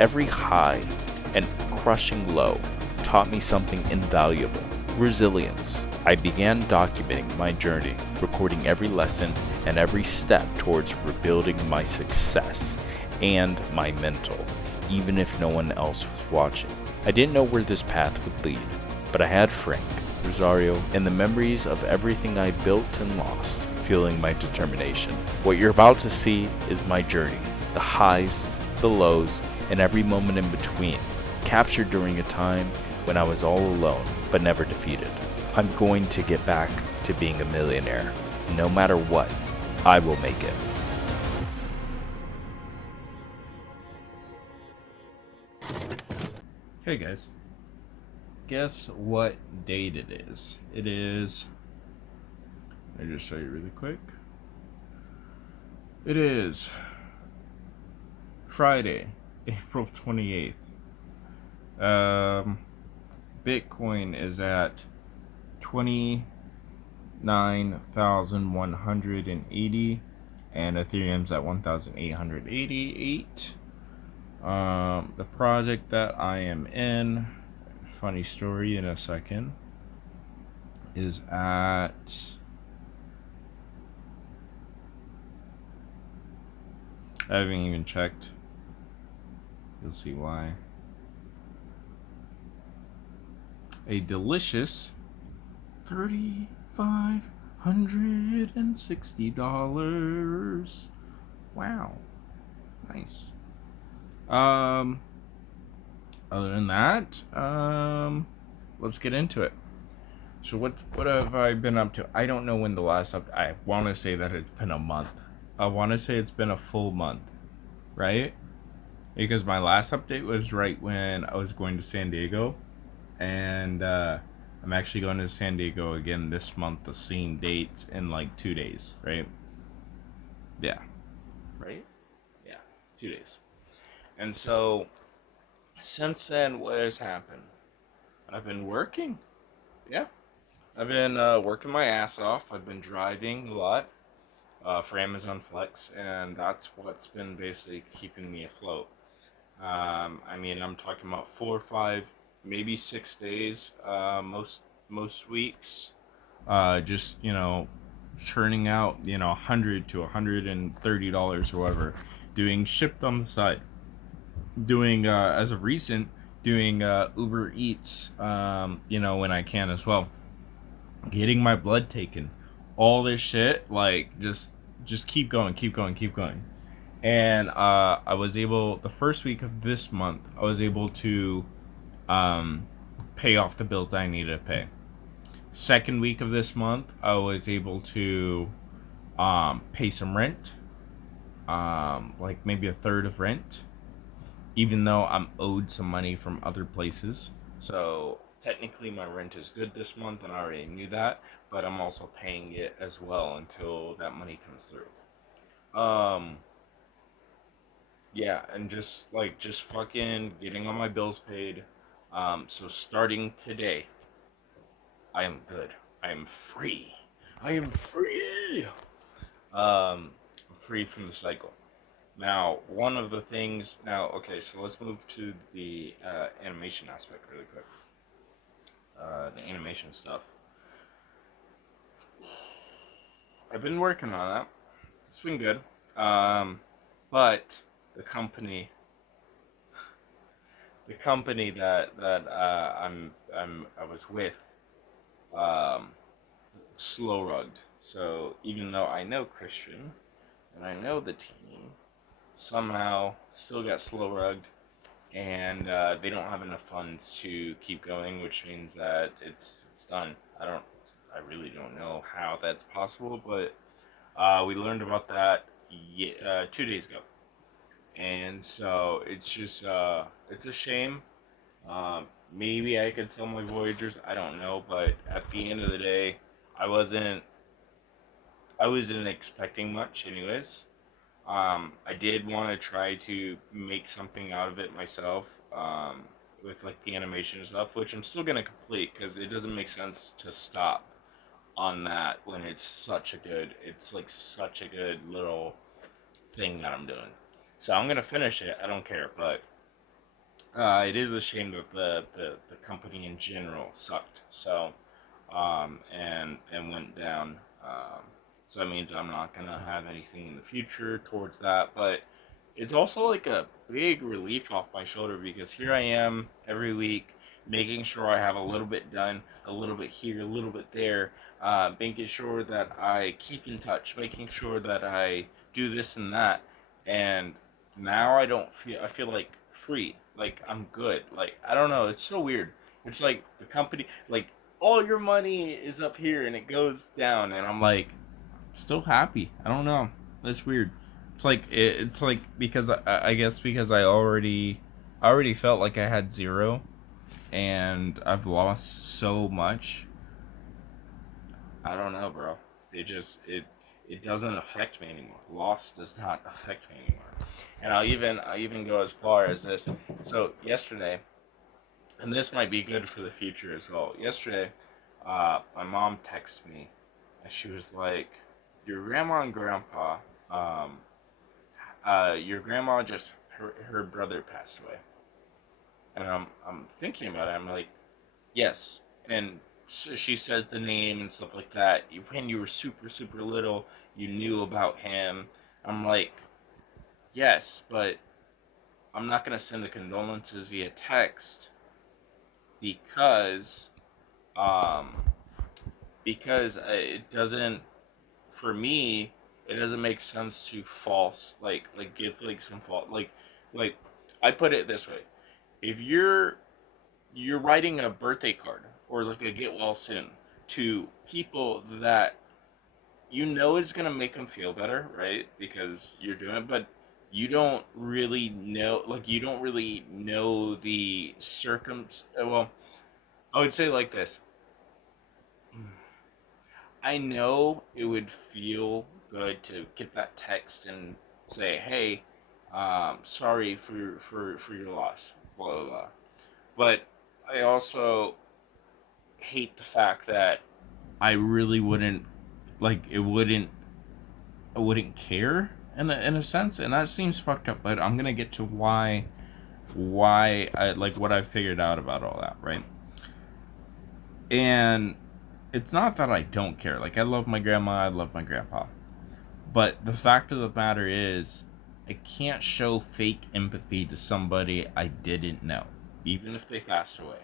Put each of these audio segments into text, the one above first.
Every high and crushing low taught me something invaluable: resilience. I began documenting my journey, recording every lesson and every step towards rebuilding my success and my mental, even if no one else was watching. I didn't know where this path would lead, but I had Frank, Rosario, and the memories of everything I built and lost, fueling my determination. What you're about to see is my journey, the highs, the lows, and every moment in between, captured during a time when I was all alone, but never defeated. I'm going to get back to being a millionaire. No matter what, I will make it. Hey guys, guess what date it is? It is, let me just show you really quick. It is Friday, April 28th. Bitcoin is at 29,180 and Ethereum's at 1,888. The project that I am in, funny story in a second, is at I haven't even checked. You'll see why. A delicious $3,560. Wow. Nice. Other than that, let's get into it. So what have I been up to? I don't know when the last I want to say that it's been a month. I want to say it's been a full month, right? Because my last update was right when I was going to San Diego, and I'm actually going to San Diego again this month, the same dates in like 2 days, right? Yeah. Right? Yeah, 2 days. And so, since then, what has happened? I've been working. Yeah. I've been working my ass off. I've been driving a lot for Amazon Flex, and that's what's been basically keeping me afloat. I'm talking about 4 or 5, maybe 6 days, most weeks. Just churning out $100 to $130 or whatever, doing shipped on the side, doing as of recent, doing Uber Eats, when I can as well, getting my blood taken, all this shit, like just keep going, keep going, keep going. And I was able, the first week of this month, I was able to pay off the bills that I needed to pay. Second week of this month, I was able to pay some rent, like maybe a third of rent, even though I'm owed some money from other places. So technically my rent is good this month, and I already knew that, but I'm also paying it as well until that money comes through. Yeah, and just fucking getting all my bills paid. So starting today, I am good. I am free. I am free. I'm free from the cycle. Now, one of the things. Now, okay, so let's move to the animation aspect really quick. The animation stuff. I've been working on that. It's been good. But the company, that I was with, slow rugged. So even though I know Christian and I know the team, somehow still got slow rugged, and they don't have enough funds to keep going, which means that it's done. I really don't know how that's possible, but we learned about that 2 days ago, and so it's just it's a shame. Maybe I could sell my Voyagers. I don't know, but at the end of the day, I wasn't I wasn't expecting much, anyways. I did want to try to make something out of it myself, with like the animation and stuff, which I'm still gonna complete because it doesn't make sense to stop on that when it's like such a good little thing that I'm doing. So I'm gonna finish it. I don't care, but It is a shame that the company in general sucked. So, and went down. So that means I'm not gonna have anything in the future towards that. But it's also like a big relief off my shoulder because here I am every week making sure I have a little bit done, a little bit here, a little bit there, making sure that I keep in touch, making sure that I do this and that, and now I feel like free, like I'm good, like I don't know, it's so weird. It's like the company, like all your money is up here and it goes down, and I'm like still happy. I don't know. It's weird. It's like because I guess because I already felt like I had zero, and I've lost so much. I don't know, bro. It doesn't affect me anymore. Loss does not affect me anymore. And I'll even go as far as this. So yesterday, and this might be good for the future as well. Yesterday, my mom texted me, and she was like, "Your grandma and grandpa, um, your grandma just her brother passed away." And I'm thinking about it. I'm like, yes. And so she says the name and stuff like that. When you were super little, you knew about him. I'm like, yes, but I'm not gonna send the condolences via text because um it doesn't, for me, it doesn't make sense to false like give like some fault like I put it this way: if you're writing a birthday card or like a get well soon to people that you know is gonna make them feel better, right? Because you're doing it, but you don't really know the well, I would say like this: I know it would feel good to get that text and say, "Hey, sorry for your loss," blah blah blah. But I also hate the fact that I really wouldn't like it wouldn't I wouldn't care in a sense, and that seems fucked up. But I'm gonna get to why I like what I figured out about all that, right? And it's not that I don't care. Like I love my grandma, I love my grandpa, but the fact of the matter is, I can't show fake empathy to somebody I didn't know, even if they passed away.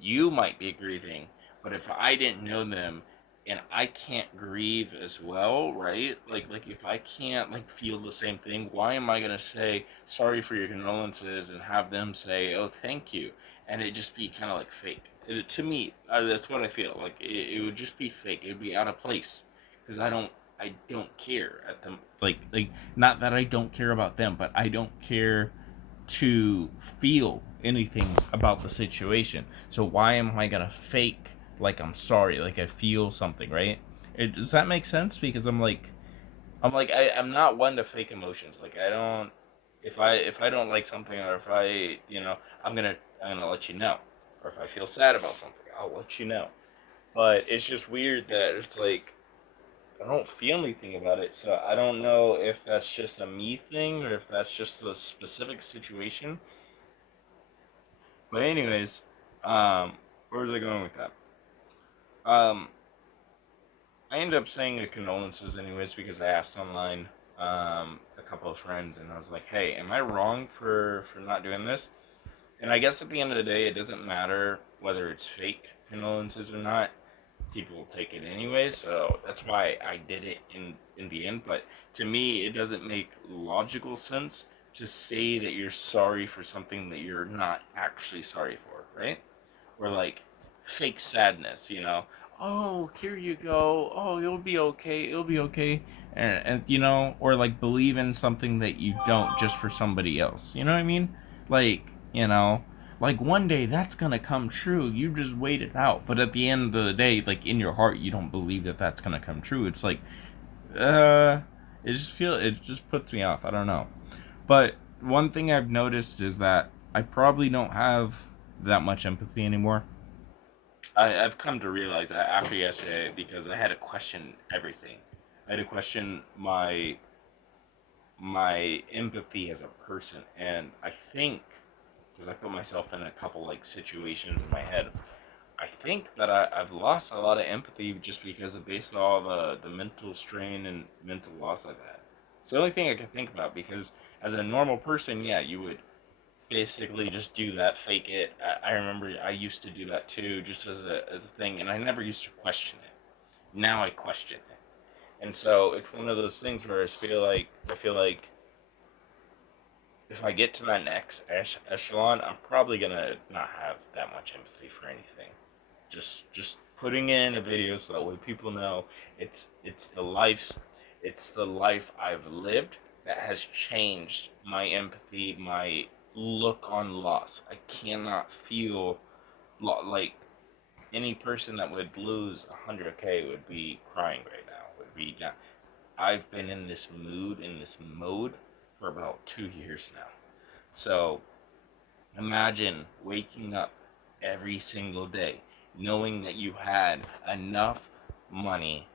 You might be grieving, but if I didn't know them and I can't grieve as well, right? Like if I can't like feel the same thing, why am I gonna say sorry for your condolences and have them say, "Oh, thank you," and it just be kind of like fake? To me, that's what I feel like. It would just be fake. It'd be out of place because I don't care at them. Like not that I don't care about them, but I don't care to feel anything about the situation. So why am I gonna fake like I'm sorry, like I feel something, right? Does that make sense? Because I'm not one to fake emotions. Like I don't, if I don't like something, or if I I'm gonna let you know, or if I feel sad about something, I'll let you know. But it's just weird that it's like I don't feel anything about it, so I don't know if that's just a me thing or if that's just the specific situation. But anyways, where was I going with that? Um, I ended up saying the condolences anyways because I asked online a couple of friends and I was like, "Hey, am I wrong for not doing this?" And I guess at the end of the day, it doesn't matter whether it's fake condolences or not. People will take it anyway, so that's why I did it in the end. But to me, it doesn't make logical sense to say that you're sorry for something that you're not actually sorry for, right? Or like fake sadness, you know. Oh, here you go. Oh, it'll be okay. It'll be okay. And you know, or like believe in something that you don't just for somebody else. You know what I mean? Like, you know, like one day that's gonna come true. You just wait it out. But at the end of the day, like in your heart, you don't believe that that's gonna come true. It's like, uh, it just puts me off. I don't know. But one thing I've noticed is that I probably don't have that much empathy anymore. I've come to realize that after yesterday because I had to question everything. I had to question my empathy as a person, and I think because I put myself in a couple like situations in my head. I think that I've lost a lot of empathy just because of based on all the mental strain and mental loss I've had. It's the only thing I can think about because as a normal person, yeah, you would basically just do that, fake it. I remember I used to do that too, just as a thing, and I never used to question it. Now I question it, and so it's one of those things where I feel like if I get to that next echelon, I'm probably gonna not have that much empathy for anything. Just putting in a video so that way people know it's the life I've lived that has changed my empathy, my look on loss. I cannot feel like any person that would lose 100K would be crying right now. Would be down. I've been in this mood, in this mode, for about 2 years now. So imagine waking up every single day knowing that you had enough money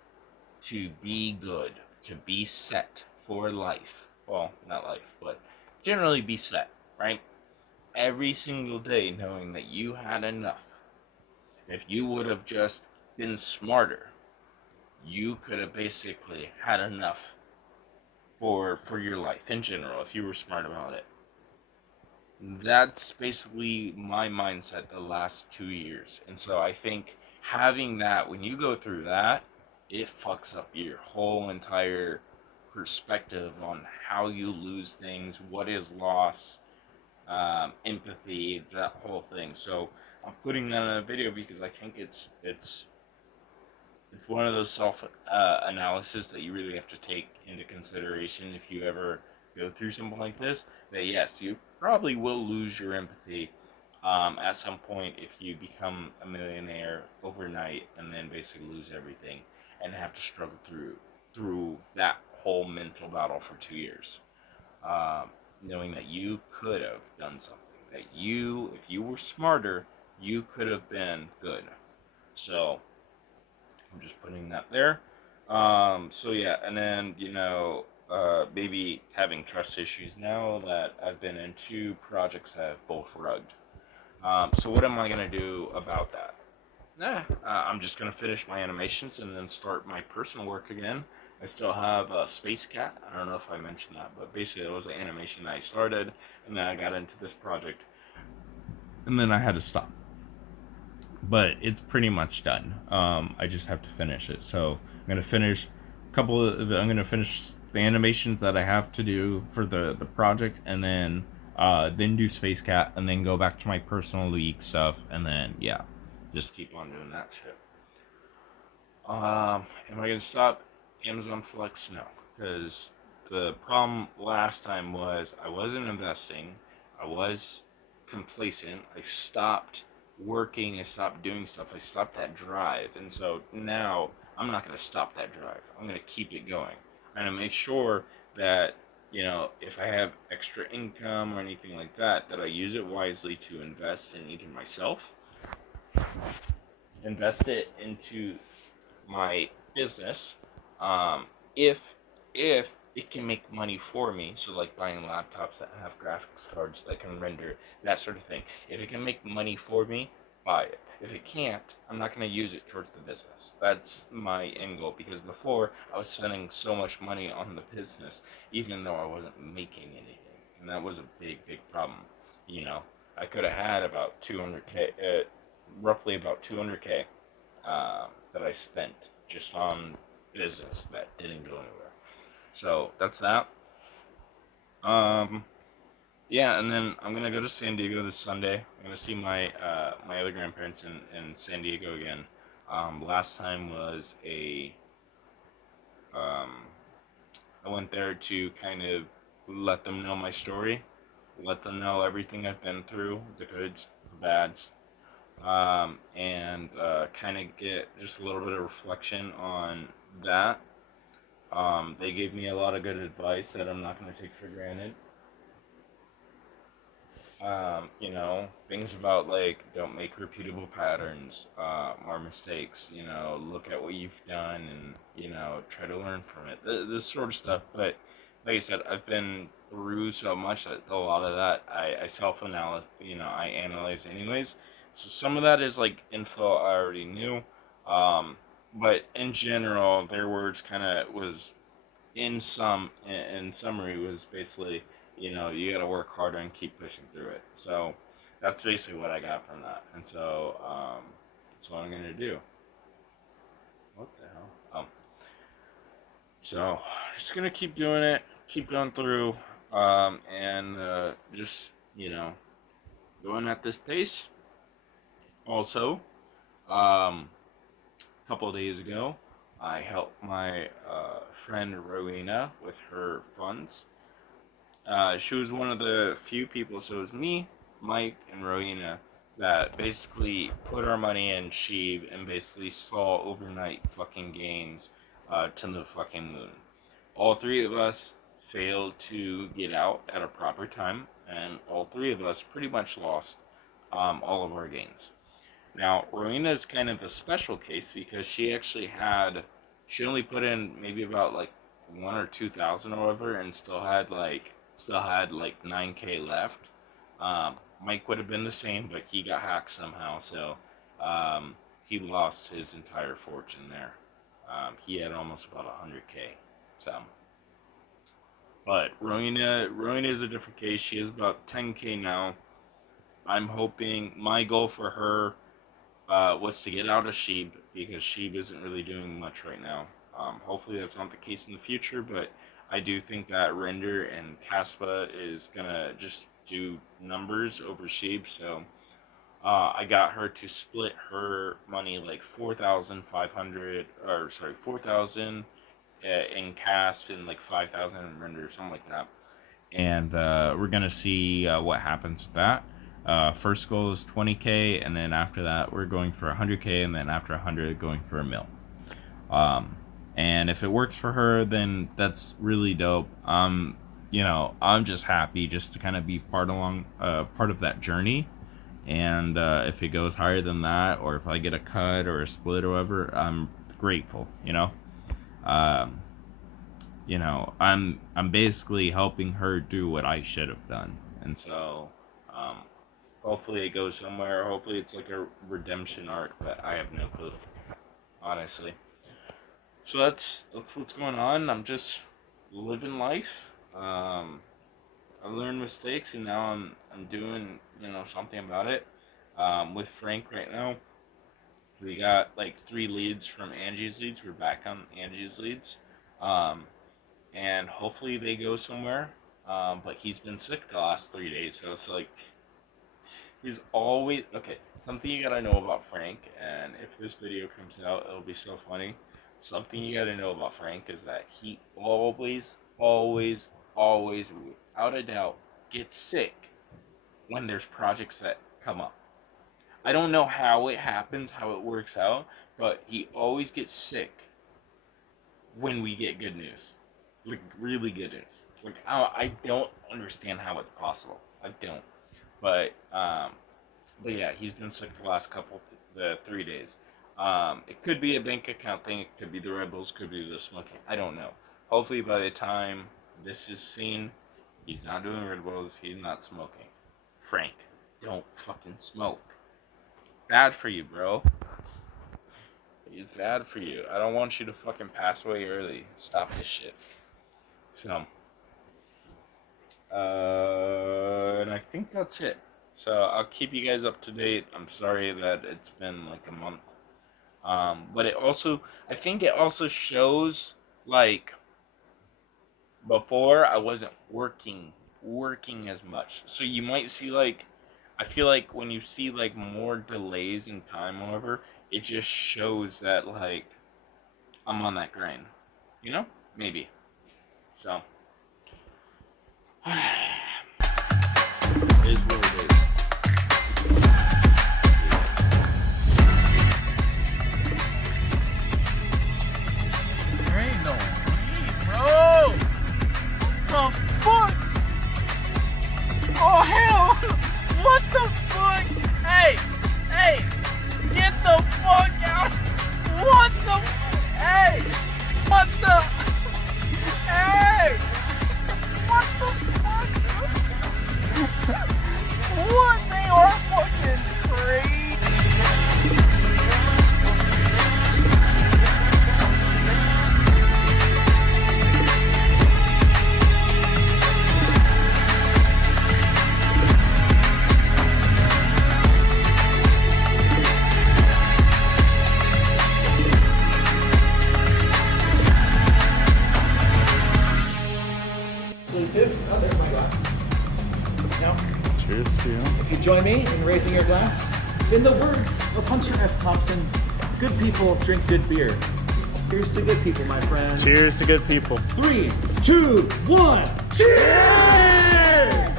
to be good, to be set for life. Well, not life, but generally be set, right? Every single day knowing that you had enough. If you would have just been smarter, you could have basically had enough for your life in general if you were smart about it. That's basically my mindset the last 2 years. And so I think having that, when you go through that, it fucks up your whole entire perspective on how you lose things, what is loss, empathy, that whole thing. So I'm putting that in a video because I think it's one of those self analysis that you really have to take into consideration if you ever go through something like this. That yes, you probably will lose your empathy at some point if you become a millionaire overnight and then basically lose everything and have to struggle through that whole mental battle for 2 years, knowing that you could have done something, that you, if you were smarter, you could have been good. So I'm just putting that there. So yeah, and then maybe having trust issues now that I've been in 2 projects that have both rugged. So what am I gonna do about that? I'm just gonna finish my animations and then start my personal work again. I still have Space Cat. I don't know if I mentioned that, but basically it was an animation that I started, and then I got into this project, and then I had to stop. But it's pretty much done. I just have to finish it. So I'm gonna finish I'm gonna finish the animations that I have to do for the project, and then do Space Cat, and then go back to my personal league stuff, and then yeah, just keep on doing that shit. Am I gonna stop Amazon Flex? No, because the problem last time was I wasn't investing. I was complacent. I stopped working. I stopped doing stuff. I stopped that drive, and so now I'm not gonna stop that drive. I'm gonna keep it going. I'm gonna make sure that if I have extra income or anything like that, that I use it wisely to invest in either myself, invest it into my business, if it can make money for me, so like buying laptops that have graphics cards that can render, that sort of thing. If it can make money for me, buy it. If it can't, I'm not going to use it towards the business. That's my end goal, because before I was spending so much money on the business even though I wasn't making anything, and that was a big problem. I could have had about 200K, roughly about 200K, that I spent just on business that didn't go anywhere. So that's that. Yeah, and then I'm gonna go to San Diego this Sunday. I'm gonna see my other grandparents in San Diego again. Last time was I went there to kind of let them know my story, let them know everything I've been through, the goods, the bads, and kind of get just a little bit of reflection on that. They gave me a lot of good advice that I'm not going to take for granted. Things about like don't make repeatable patterns or mistakes. Look at what you've done and try to learn from it. This sort of stuff. But like I said, I've been through so much that a lot of that I self-analyze, I analyze anyways. So some of that is like info I already knew. Um, but in general, their words kind of was in summary was basically, you got to work harder and keep pushing through it. So that's basically what I got from that. And so that's what I'm gonna do. What the hell? So just gonna keep doing it, keep going through, and just going at this pace. Also, a couple of days ago, I helped my friend Rowena with her funds. She was one of the few people, so it was me, Mike, and Rowena that basically put our money in Sheeb and basically saw overnight fucking gains to the fucking moon. All three of us failed to get out at a proper time, and all three of us pretty much lost all of our gains. Now, Rowena is kind of a special case because she only put in maybe about like 1 or 2 thousand or whatever, and still had like 9K left. Mike would have been the same, but he got hacked somehow, so he lost his entire fortune there. He had almost about 100K. So, but Rowena is a different case. She is about 10K now. I'm hoping my goal for her was to get out of Sheeb because Sheeb isn't really doing much right now. Hopefully that's not the case in the future, but I do think that Render and Caspa is gonna just do numbers over Sheeb. So I got her to split her money like 4,500, or sorry, 4,000 in Casp and like 5,000 in Render, something like that. And we're gonna see what happens with that. First goal is 20K, and then after that we're going for 100K, and then after 100 going for a mil. And if it works for her, then that's really dope. I'm just happy just to kind of be part of that journey. And if it goes higher than that, or if I get a cut or a split or whatever, I'm grateful. I'm basically helping her do what I should have done, and so hopefully it goes somewhere. Hopefully it's like a redemption arc, but I have no clue, honestly. So that's what's going on. I'm just living life. I learned mistakes, and now I'm doing something about it. With Frank right now, we got like 3 leads from Angie's leads. We're back on Angie's leads, and hopefully they go somewhere. But he's been sick the last 3 days, so it's like he's always okay. Something you gotta know about Frank, and if this video comes out, it'll be so funny. Something you gotta know about Frank is that he always, always, always, without a doubt, gets sick when there's projects that come up. I don't know how it happens, how it works out, but he always gets sick when we get good news. Like, really good news. Like, I don't understand how it's possible. I don't. But yeah, he's been sick the last the 3 days. It could be a bank account thing. It could be the Red Bulls. Could be the smoking. I don't know. Hopefully, by the time this is seen, he's not doing Red Bulls. He's not smoking. Frank, don't fucking smoke. Bad for you, bro. It's bad for you. I don't want you to fucking pass away early. Stop this shit. So, and I think that's it. So I'll keep you guys up to date. I'm sorry that it's been like a month. But I think it also shows, like, before I wasn't working as much. So you might see, like, I feel like when you see, like, more delays in time, however, it just shows that, like, I'm on that grind. Maybe. So, it is what it is. The fuck? Oh hell! What the fuck? Hey! Get the fuck out! What the? Hey! What the? Hey! If you join me in raising your glass, in the words of Hunter S. Thompson, good people drink good beer. Here's to good people, my friends. Cheers to good people. 3, 2, 1, cheers!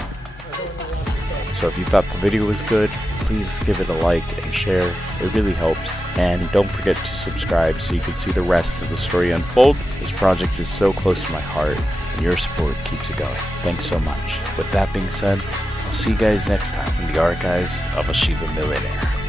So if you thought the video was good, please give it a like and share. It really helps. And don't forget to subscribe so you can see the rest of the story unfold. This project is so close to my heart, and your support keeps it going. Thanks so much. With that being said, I'll see you guys next time in the archives of a Shiba Millionaire.